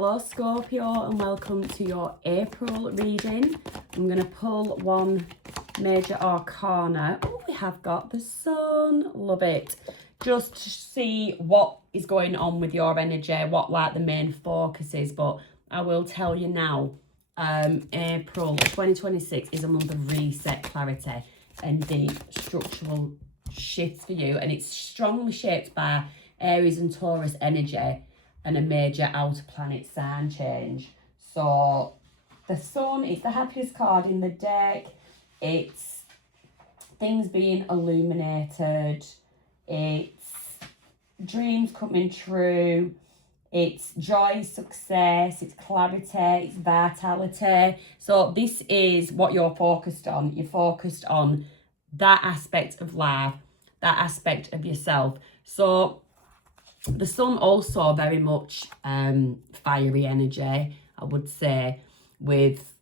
Hello Scorpio and welcome to your April reading. I'm going to pull one major arcana. Oh, we have got the sun. Love it. Just to see what is going on with your energy, what like the main focus is. But I will tell you now, April 2026 is a month of reset, clarity and deep structural shifts for you. And it's strongly shaped by Aries and Taurus energy and a major outer planet sign change. So the sun is the happiest card in the deck. It's things being illuminated. It's dreams coming true. It's joy, success, it's clarity, it's vitality. So this is what you're focused on. You're focused on that aspect of life, that aspect of yourself. So the sun also very much fiery energy, I would say, with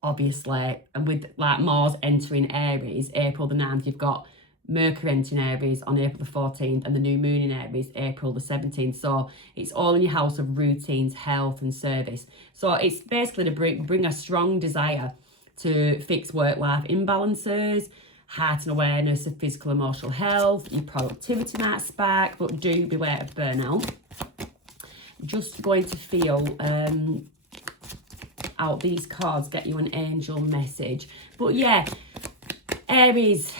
obviously, and with like Mars entering Aries, April the 9th, you've got Mercury entering Aries on April the 14th and the new moon in Aries, April the 17th. So it's all in your house of routines, health and service. So it's basically to bring a strong desire to fix work-life imbalances, heightened awareness of physical and emotional health. Your productivity might spark, but do beware of burnout. Just going to feel out these cards, get you an angel message. But yeah, Aries,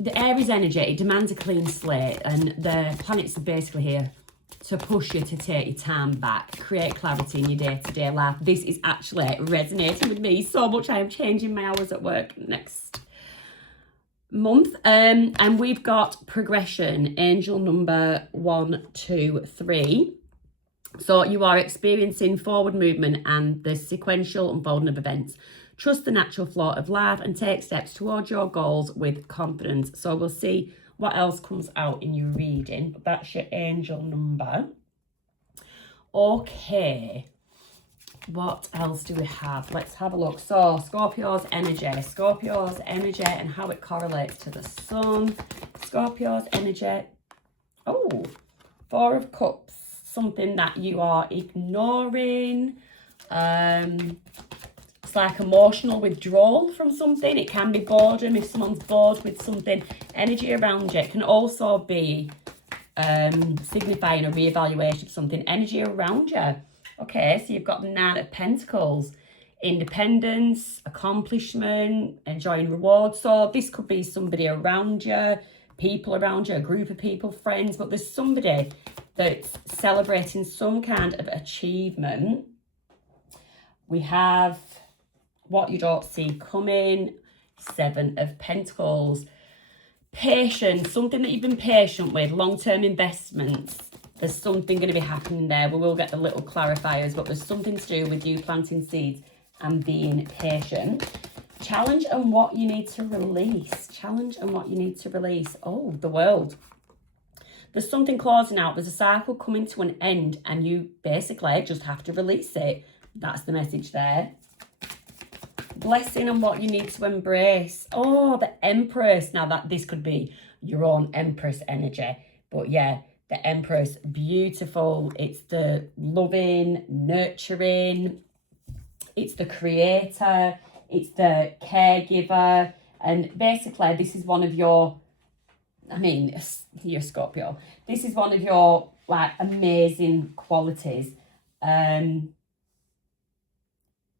the Aries energy, it demands a clean slate, and the planets are basically here to push you to take your time back, create clarity in your day-to-day life. This is actually resonating with me so much. I am changing my hours at work next month. And we've got progression, angel number 1, 2, 3. So you are experiencing forward movement and the sequential unfolding of events. Trust the natural flow of life and take steps towards your goals with confidence. So we'll see what else comes out in your reading. But that's your angel number. Okay. What else do we have? Let's have a look. So Scorpio's energy and how it correlates to the sun. Scorpio's energy. Oh, 4 of Cups. Something that you are ignoring. It's like emotional withdrawal from something. It can be boredom if someone's bored with something. Energy around you. It can also be signifying a reevaluation of something. Energy around you. Okay, so you've got the 9 of Pentacles. Independence, accomplishment, enjoying rewards. So this could be somebody around you, people around you, a group of people, friends. But there's somebody that's celebrating some kind of achievement. We have what you don't see coming, 7 of Pentacles. Patience, something that you've been patient with, long-term investments. There's something going to be happening there. We will get the little clarifiers, but there's something to do with you planting seeds and being patient. Challenge and what you need to release. Challenge and what you need to release. Oh, the World. There's something closing out. There's a cycle coming to an end and you basically just have to release it. That's the message there. Blessing and what you need to embrace. Oh, the Empress. Now that this could be your own Empress energy. But yeah, the Empress, beautiful. It's the loving, nurturing. It's the creator. It's the caregiver. And basically, this is one of your, I mean, you're Scorpio. This is one of your, like, amazing qualities.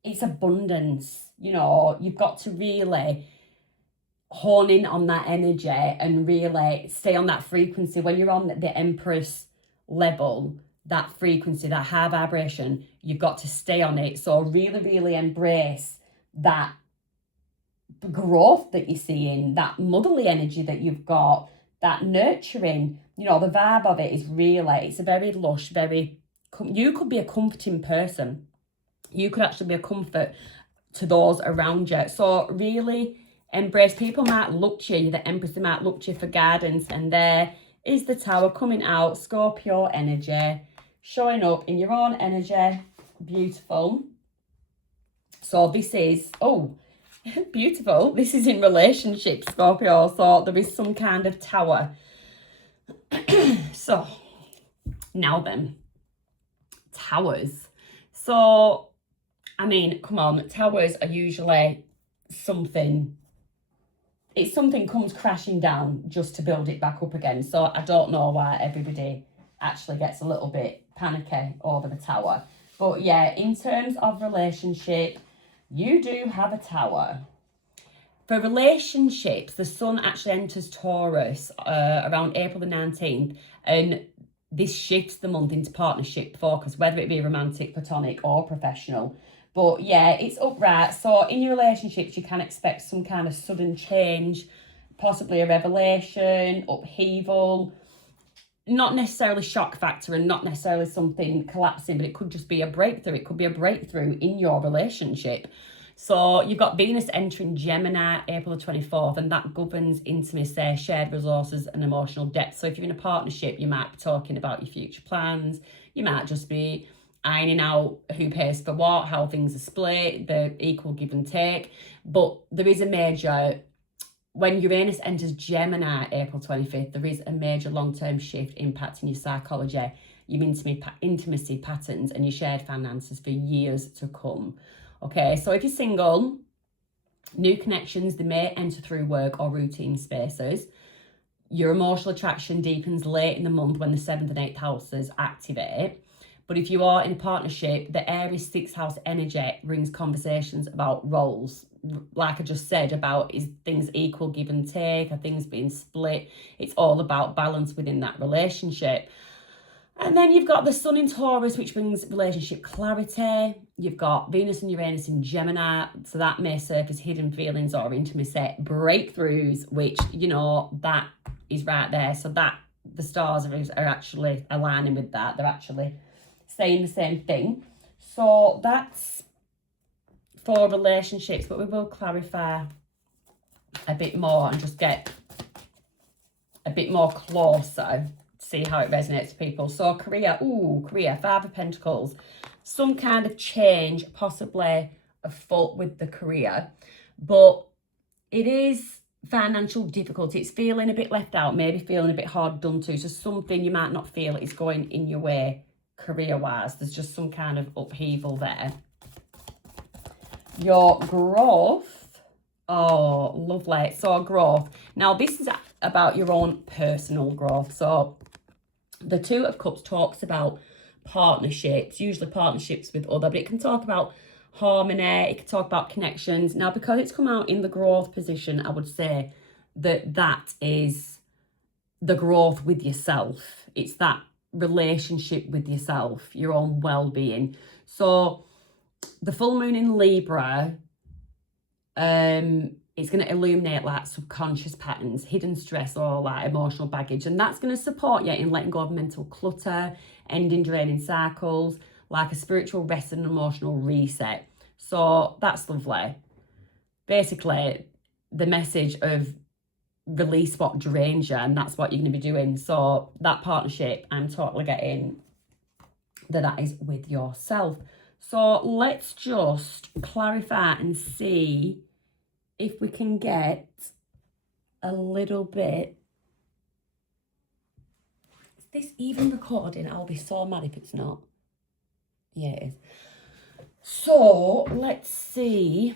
It's abundance. You know, you've got to really hone in on that energy and really stay on that frequency. When you're on the Empress level, that frequency, that high vibration, you've got to stay on it. So really, really embrace that growth that you're seeing, that motherly energy that you've got, that nurturing. You know, the vibe of it is really, it's a very lush, you could be a comforting person. You could actually be a comfort to those around you. So really embrace. People might look to you, the Empress, they might look to you for guidance, and there is the Tower coming out. Scorpio energy showing up in your own energy. Beautiful. So this is, oh, beautiful. This is in relationships, Scorpio. So there is some kind of Tower. So now then, towers. So, I mean, come on, towers are usually something, it's something comes crashing down just to build it back up again. So I don't know why everybody actually gets a little bit panicky over the tower. But yeah, in terms of relationship, you do have a tower. For relationships, the sun actually enters Taurus around April the 19th, and this shifts the month into partnership focus, whether it be romantic, platonic, or professional. But yeah, it's upright. So in your relationships, you can expect some kind of sudden change, possibly a revelation, upheaval. Not necessarily shock factor and not necessarily something collapsing, but it could just be a breakthrough. It could be a breakthrough in your relationship. So you've got Venus entering Gemini April the 24th, and that governs intimacy, shared resources, and emotional depth. So if you're in a partnership, you might be talking about your future plans. You might just be ironing out who pays for what, how things are split, the equal give and take. But there is a major, when Uranus enters Gemini April 25th, there is a major long-term shift impacting your psychology, your intimacy patterns, and your shared finances for years to come. Okay, so if you're single, new connections, they may enter through work or routine spaces. Your emotional attraction deepens late in the month when the 7th and 8th houses activate. But if you are in a partnership, the Aries 6th house energy brings conversations about roles. Like I just said, about is things equal, give and take, are things being split? It's all about balance within that relationship. And then you've got the sun in Taurus, which brings relationship clarity. You've got Venus and Uranus in Gemini, so that may surface hidden feelings or intimacy breakthroughs, which, you know, that is right there. So that the stars are actually aligning with that. They're actually saying the same thing. So that's for relationships, but we will clarify a bit more and just get a bit more closer, see how it resonates with people. So career, career, 5 of Pentacles, some kind of change, possibly afoot with the career, but it is financial difficulty. It's feeling a bit left out, maybe feeling a bit hard done to. So something you might not feel is going in your way career-wise. There's just some kind of upheaval there. Your growth, oh, lovely. So growth. Now, this is about your own personal growth. So the 2 of Cups talks about partnerships, usually partnerships with other, but it can talk about harmony, it can talk about connections. Now, because it's come out in the growth position, I would say that that is the growth with yourself. It's that relationship with yourself, your own well-being. So the full moon in Libra, it's going to illuminate like subconscious patterns, hidden stress, or like emotional baggage. And that's going to support you in letting go of mental clutter, ending draining cycles, like a spiritual rest and emotional reset. So that's lovely. Basically, the message of release what drains you, and that's what you're going to be doing. So that partnership, I'm totally getting that is with yourself. So let's just clarify and see if we can get a little bit. Is this even recording? I'll be so mad if it's not. Yeah, it is. So let's see.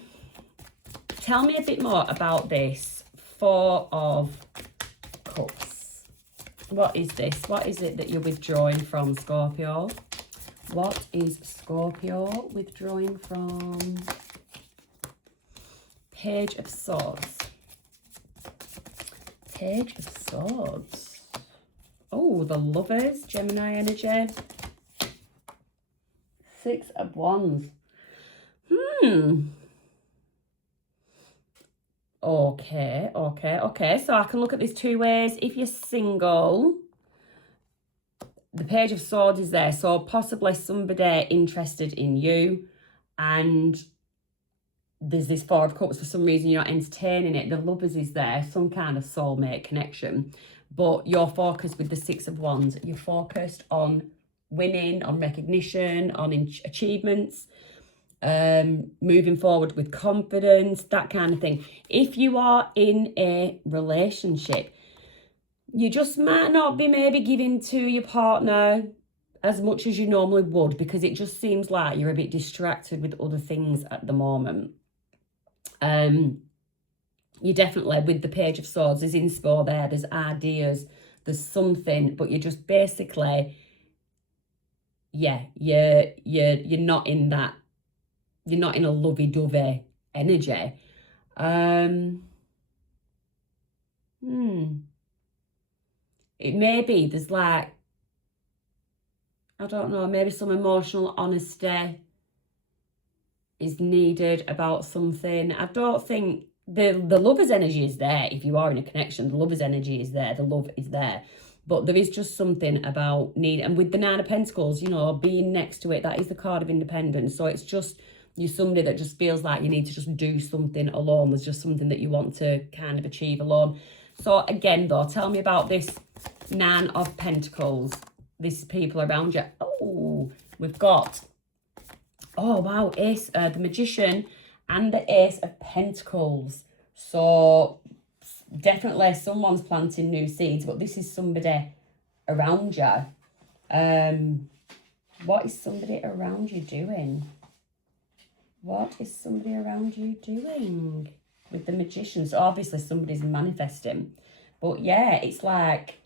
Tell me a bit more about this 4 of Cups. What is this? What is it that you're withdrawing from, Scorpio? What is Scorpio withdrawing from? Page of Swords. Page of Swords. Oh, the Lovers, Gemini energy. 6 of Wands. Okay. So I can look at this 2 ways. If you're single, the Page of Swords is there. So possibly somebody interested in you, and there's this 4 of Cups. For some reason, you're not entertaining it. The Lovers is there, some kind of soulmate connection. But you're focused with the 6 of Wands. You're focused on winning, on recognition, on achievements, moving forward with confidence, that kind of thing. If you are in a relationship, you just might not be maybe giving to your partner as much as you normally would, because it just seems like you're a bit distracted with other things at the moment. You definitely, with the Page of Swords, there's inspo there, there's ideas, there's something, but you're just basically, yeah, you're not in that, you're not in a lovey-dovey energy. It may be there's like, I don't know, maybe some emotional honesty is needed about something. I don't think the lover's energy is there. If you are in a connection, the lover's energy is there, the love is there. But there is just something about need. And with the Nine of Pentacles, you know, being next to it, that is the card of independence. So it's just, you're somebody that just feels like you need to just do something alone. There's just something that you want to kind of achieve alone. So again, though, tell me about this Nine of Pentacles. This is people around you. Oh, we've got, oh wow, Ace, the Magician and the Ace of Pentacles. So definitely someone's planting new seeds, but this is somebody around you. What is somebody around you doing? What is somebody around you doing with the Magician? So obviously somebody's manifesting, but yeah, it's like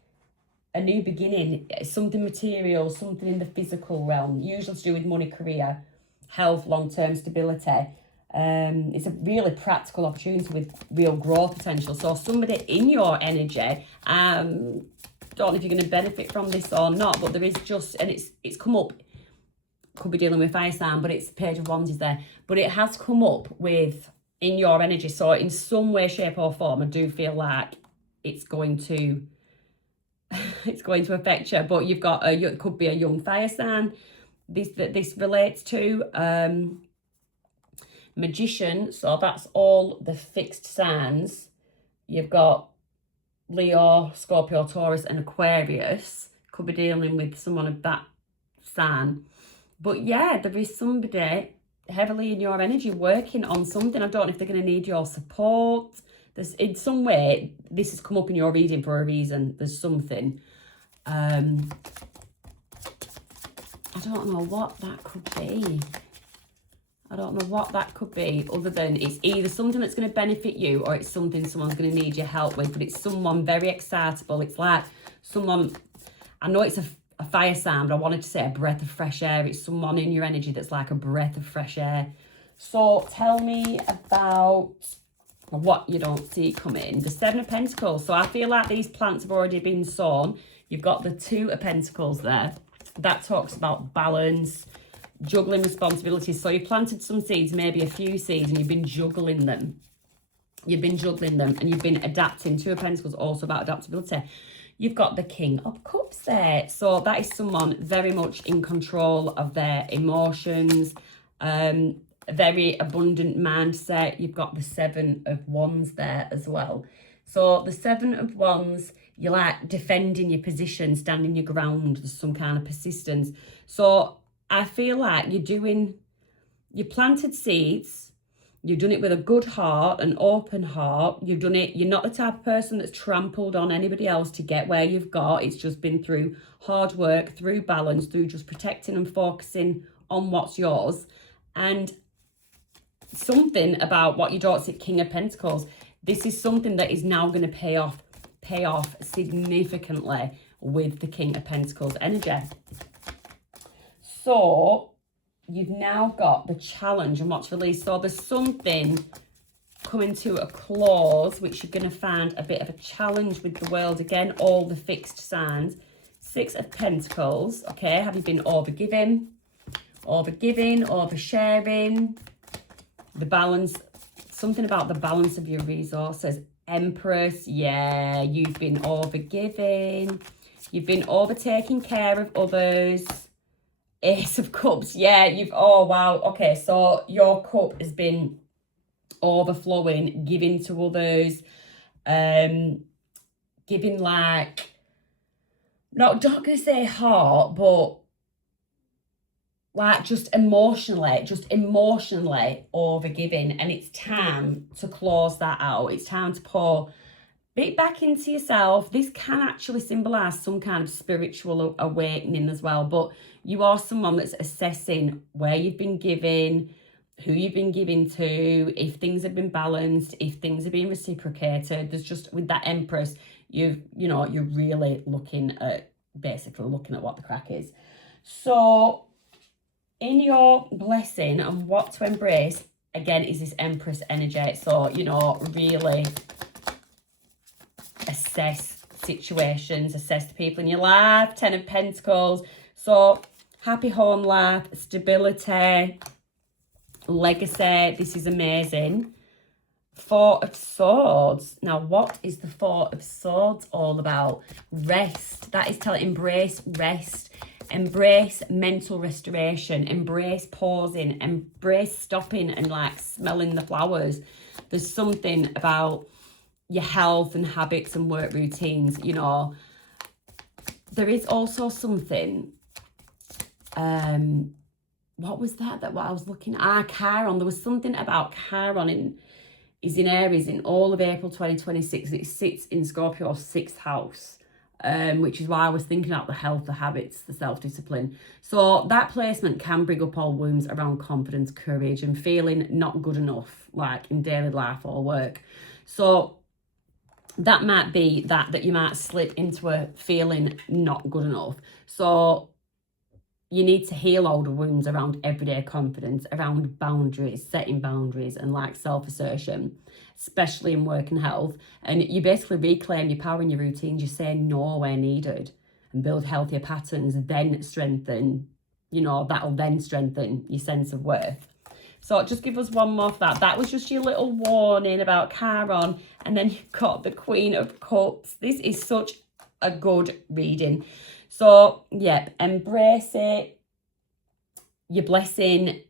a new beginning, something material, something in the physical realm, usually to do with money, career, health, long-term stability. It's a really practical opportunity with real growth potential. So somebody in your energy, don't know if you're going to benefit from this or not, but there is just, and it's come up, could be dealing with fire sign, but it's Page of Wands is there, but it has come up with in your energy. So in some way, shape or form, I do feel like it's going to it's going to affect you. But you've got it could be a young fire sign this relates to. Magician, so that's all the fixed signs. You've got Leo, Scorpio, Taurus and Aquarius. Could be dealing with someone of that sign. But yeah, there is somebody heavily in your energy working on something. I don't know if they're going to need your support. There's, in some way, this has come up in your reading for a reason. There's something. I don't know what that could be. I don't know what that could be, other than it's either something that's going to benefit you or it's something someone's going to need your help with. But it's someone very excitable. It's like someone, I know it's a fire sign, but I wanted to say a breath of fresh air. It's someone in your energy that's like a breath of fresh air. So tell me about what you don't see coming. The Seven of Pentacles. So I feel like these plants have already been sown. You've got the Two of Pentacles there. That talks about balance, juggling responsibilities. So you planted some seeds, maybe a few seeds, and you've been juggling them. You've been juggling them and you've been adapting. Two of Pentacles also about adaptability. You've got the King of Cups there. So that is someone very much in control of their emotions, a very abundant mindset. You've got the Seven of Wands there as well. So the Seven of Wands, you're like defending your position, standing your ground. There's some kind of persistence. So I feel like you planted seeds, you've done it with a good heart, an open heart. You've done it, you're not the type of person that's trampled on anybody else to get where you've got. It's just been through hard work, through balance, through just protecting and focusing on what's yours. And something about what you don't see, King of Pentacles, this is something that is now going to pay off significantly with the King of Pentacles energy. So you've now got the challenge and what's released. So there's something coming to a close, which you're going to find a bit of a challenge with the world. Again, all the fixed signs. Six of Pentacles. Okay, have you been overgiving, oversharing? The balance, something about the balance of your resources. Empress, yeah, you've been overgiving. You've been overtaking care of others. Ace of Cups, yeah, oh wow, okay, so your cup has been overflowing, giving to others, giving like, not gonna say heart, but like just emotionally overgiving. And it's time to close that out. It's time to pour bit back into yourself. This can actually symbolize some kind of spiritual awakening as well, but you are someone that's assessing where you've been giving, who you've been giving to, if things have been balanced, if things are being reciprocated. There's just, with that Empress, you're really basically looking at what the crack is. So in your blessing and what to embrace, again, is this Empress energy. So, really assess situations, assess the people in your life. 10 of Pentacles. So happy home life, stability, legacy. This is amazing. Four of Swords. Now, what is the Four of Swords all about? Rest. That is telling, embrace rest. Embrace mental restoration. Embrace pausing. Embrace stopping and like smelling the flowers. There's something about your health and habits and work routines. There is also something, what was that what I was looking at? Chiron. There was something about Chiron is in Aries in all of April 2026. It sits in Scorpio's 6th house, which is why I was thinking about the health, the habits, the self-discipline. So that placement can bring up all wounds around confidence, courage, and feeling not good enough, like in daily life or work. So that might be that you might slip into a feeling not good enough. So you need to heal all the wounds around everyday confidence, around boundaries, setting boundaries, and like self-assertion, especially in work and health. And you basically reclaim your power in your routines. You say no where needed and build healthier patterns, then strengthen, that'll then strengthen your sense of worth. So just give us one more for that. That was just your little warning about Chiron. And then you've got the Queen of Cups. This is such a good reading. So, yep, embrace it. Your blessing.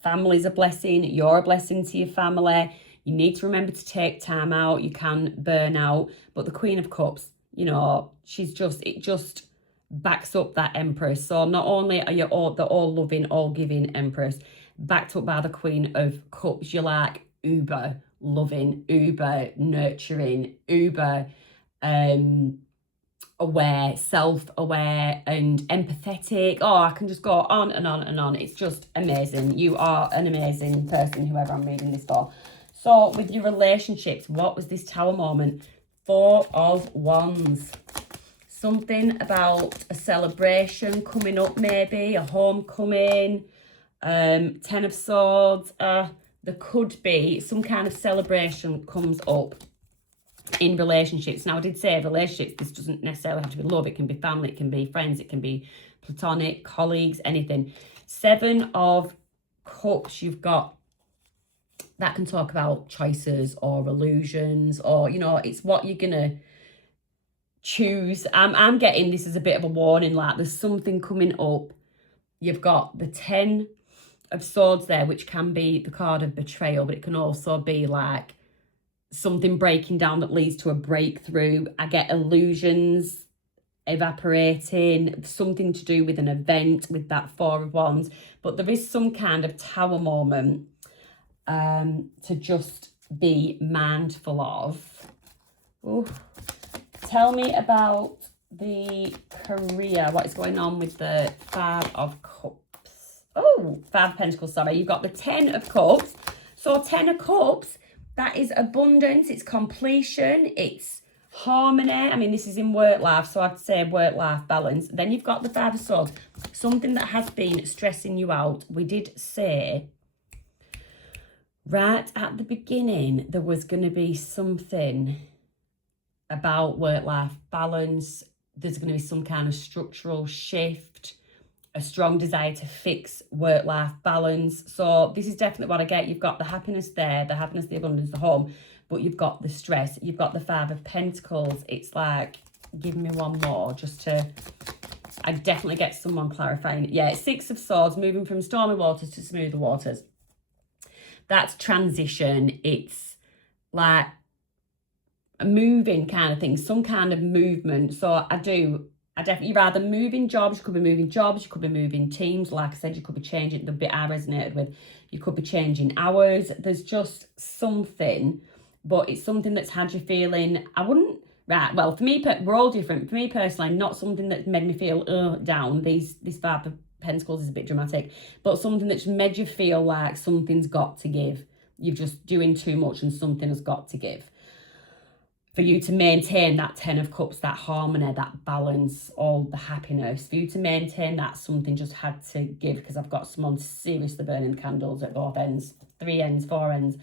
Family's a blessing. You're a blessing to your family. You need to remember to take time out. You can burn out. But the Queen of Cups, it just backs up that Empress. So not only are you the all-loving, all-giving Empress, backed up by the Queen of Cups, you're like uber loving, uber nurturing, uber aware, self-aware and empathetic. Oh, I can just go on and on and on. It's just amazing. You are an amazing person, whoever I'm reading this for. So with your relationships, what was this Tower moment? Four of Wands. Something about a celebration coming up, maybe a homecoming. 10 of Swords. There could be some kind of celebration comes up in relationships. Now, I did say relationships. This doesn't necessarily have to be love. It can be family. It can be friends. It can be platonic, colleagues, anything. 7 of Cups. You've got that can talk about choices or illusions, or it's what you're gonna choose. I'm getting this as a bit of a warning. Like there's something coming up. You've got the 10 of Swords there, which can be the card of betrayal, but it can also be like something breaking down that leads to a breakthrough. I get illusions evaporating, something to do with an event with that 4 of Wands, but there is some kind of Tower moment to just be mindful of. Ooh. Tell me about the career. What is going on with the 5 of Cups? Oh, 5 of Pentacles, sorry. You've got the 10 of Cups. So 10 of Cups, that is abundance, it's completion, it's harmony. I mean, this is in work life, so I'd say work-life balance. Then you've got the 5 of Swords, something that has been stressing you out. We did say right at the beginning there was going to be something about work-life balance. There's going to be some kind of structural shift, a strong desire to fix work-life balance. So this is definitely what I get. You've got the happiness there, the happiness, the abundance, the home, but you've got the stress. You've got the 5 of Pentacles. It's like, give me one more just to, I definitely get someone clarifying it. Yeah, 6 of Swords, moving from stormy waters to smoother waters. That's transition. It's like a moving kind of thing, some kind of movement. So I definitely, you're either moving jobs, you could be moving jobs, you could be moving teams. Like I said, you could be changing, the bit I resonated with, you could be changing hours. There's just something but it's something that's had you feeling, right, well, for me, we're all different. For me personally, not something that's made me feel down. This Five of Pentacles is a bit dramatic, but something that's made you feel like something's got to give. You're just doing too much and something has got to give. For you to maintain that Ten of Cups, that harmony, that balance, all the happiness, for you to maintain that, something just had to give, because I've got someone seriously burning candles at both ends, 3 ends, 4 ends.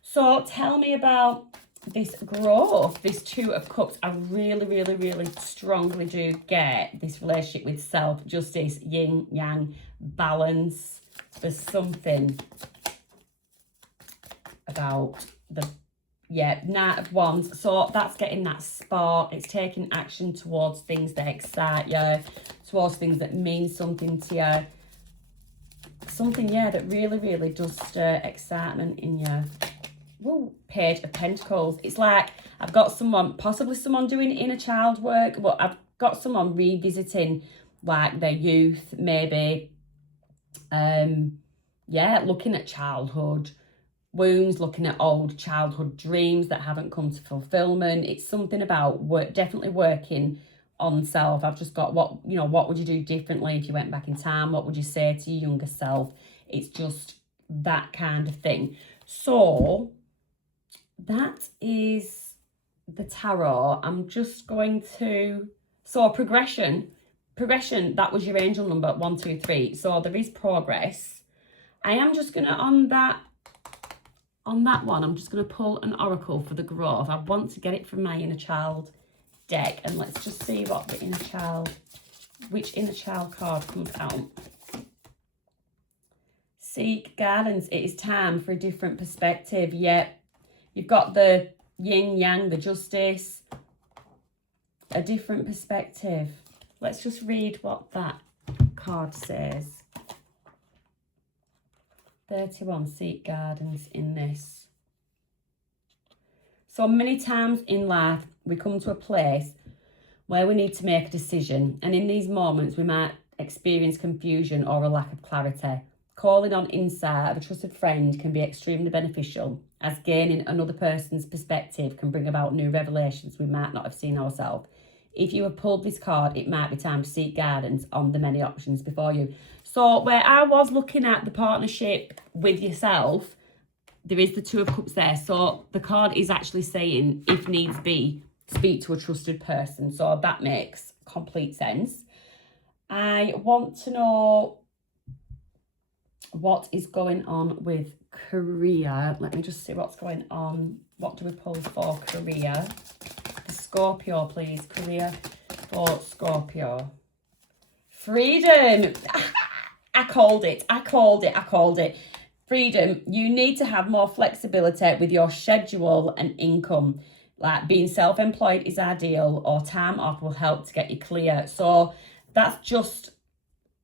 So tell me about this growth, this Two of Cups. I really, really, really strongly do get this relationship with self, justice, yin, yang, balance. There's something about the, Knight of Wands. So that's getting that spark. It's taking action towards things that excite you, towards things that mean something to you. Something, that really, really does stir excitement in you. Woo, Page of Pentacles. It's like I've got someone, possibly someone doing inner child work, but I've got someone revisiting like their youth, maybe. Looking at childhood wounds, looking at old childhood dreams that haven't come to fulfillment. It's something about definitely working on self. I've just got what would you do differently if you went back in time? What would you say to your younger self? It's just that kind of thing. So that is the tarot. I'm just going to, so progression, that was your angel number, 1, 2, 3. So there is progress. I am just going to, on that one, I'm just going to pull an oracle for the growth. I want to get it from my inner child deck, and let's just see what the which inner child card comes out. Seek guidance. It is time for a different perspective. You've got the yin yang, the justice, a different perspective. Let's just read what that card says. 31, seek guidance in this. So many times in life, we come to a place where we need to make a decision. And in these moments, we might experience confusion or a lack of clarity. Calling on insight of a trusted friend can be extremely beneficial, as gaining another person's perspective can bring about new revelations we might not have seen ourselves. If you have pulled this card, it might be time to seek guidance on the many options before you. So where I was looking at the partnership with yourself, there is the Two of Cups there. So the card is actually saying, if needs be, speak to a trusted person. So that makes complete sense. I want to know what is going on with career. Let me just see what's going on. What do we pull for career? The Scorpio, please. Career for Scorpio. Freedom. I called it. Freedom. You need to have more flexibility with your schedule and income. Like being self-employed is ideal, or time off will help to get you clear. So that's just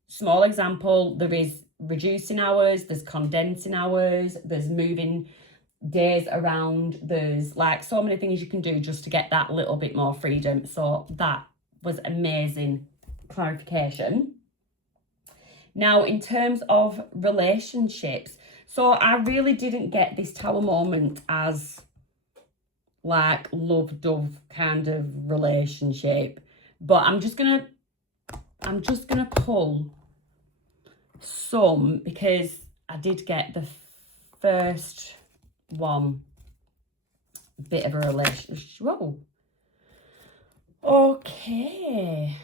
small example. There is reducing hours, there's condensing hours, there's moving days around, there's like so many things you can do just to get that little bit more freedom. So that was amazing clarification. Now, in terms of relationships, so I really didn't get this Tower moment as like love dove kind of relationship, but I'm just gonna pull some, because I did get the first one bit of a relationship. Whoa. Okay.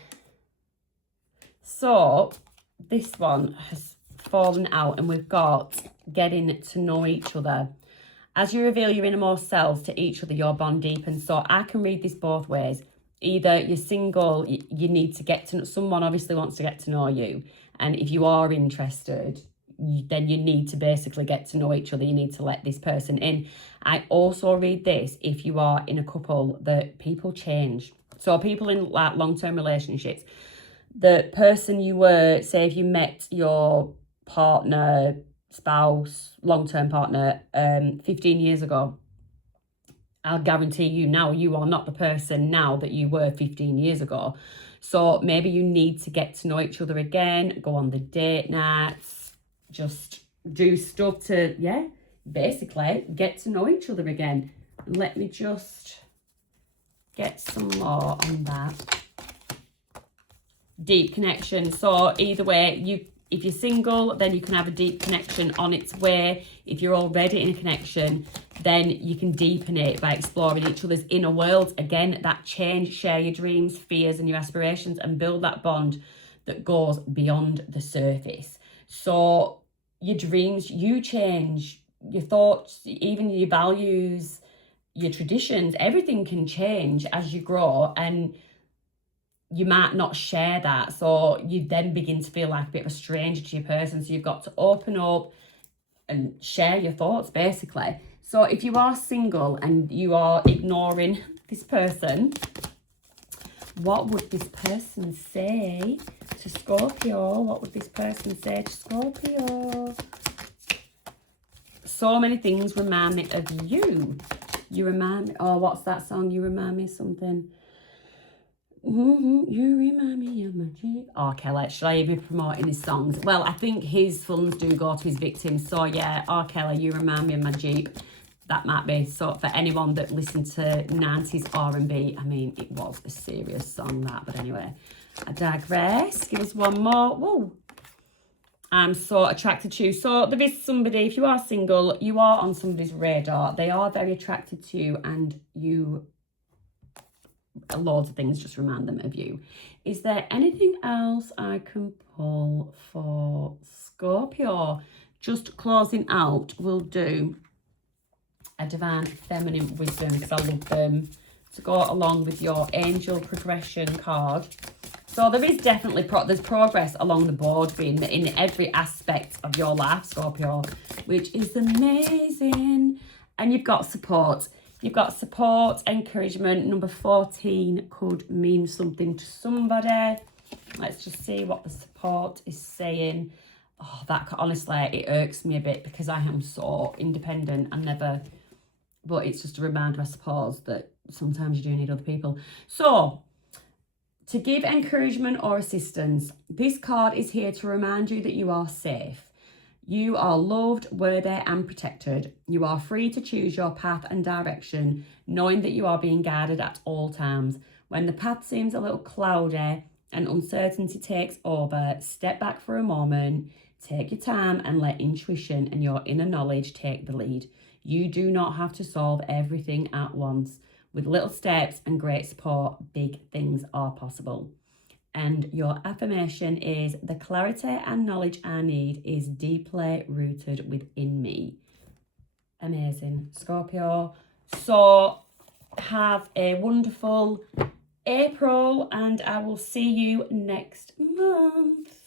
So this one has fallen out, and we've got getting to know each other. As you reveal your innermost selves to each other, your bond deepens. So I can read this both ways. Either you're single, you need to get to know, someone obviously wants to get to know you. And if you are interested, then you need to basically get to know each other. You need to let this person in. I also read this, if you are in a couple, that people change. So people in like long-term relationships, the person you were, say if you met your partner, spouse, long-term partner 15 years ago, I'll guarantee you now you are not the person now that you were 15 years ago. So maybe you need to get to know each other again, go on the date nights, just do stuff to, basically get to know each other again. Let me just get some more on that. Deep connection. So either way, if you're single, then you can have a deep connection on its way. If you're already in a connection, then you can deepen it by exploring each other's inner worlds. Again, that change, share your dreams, fears, and your aspirations, and build that bond that goes beyond the surface. So your dreams, you change, your thoughts, even your values, your traditions, everything can change as you grow, and you might not share that. So you then begin to feel like a bit of a stranger to your person. So you've got to open up and share your thoughts, basically. So if you are single and you are ignoring this person, what would this person say to Scorpio? What would this person say to Scorpio? So many things remind me of you. You remind me, oh, what's that song? You remind me of something. You remind me of my Jeep. Kelly, should I be promoting his songs? Well, I think his funds do go to his victims. So yeah, Kelly, you remind me of my Jeep. That might be. So for anyone that listened to 90s R&B, I mean, it was a serious song, that. But anyway, I digress. Give us one more. Whoa. I'm so attracted to you. So there is somebody, if you are single, you are on somebody's radar. They are very attracted to you, and you, loads of things just remind them of you. Is there anything else I can pull for Scorpio? Just closing out, we'll do a divine feminine wisdom, because I love them, to go along with your angel progression card. So there is definitely there's progress along the board being in every aspect of your life, Scorpio, which is amazing. And you've got support. You've got support, encouragement. Number 14 could mean something to somebody. Let's just see what the support is saying. Oh, that honestly, it irks me a bit because I am so independent and never, but it's just a reminder, I suppose, that sometimes you do need other people. So, to give encouragement or assistance, this card is here to remind you that you are safe. You are loved, worthy, and protected. You are free to choose your path and direction, knowing that you are being guided at all times. When the path seems a little cloudy and uncertainty takes over, step back for a moment, take your time, and let intuition and your inner knowledge take the lead. You do not have to solve everything at once. With little steps and great support, big things are possible. And your affirmation is, the clarity and knowledge I need is deeply rooted within me. Amazing, Scorpio. So have a wonderful April, and I will see you next month.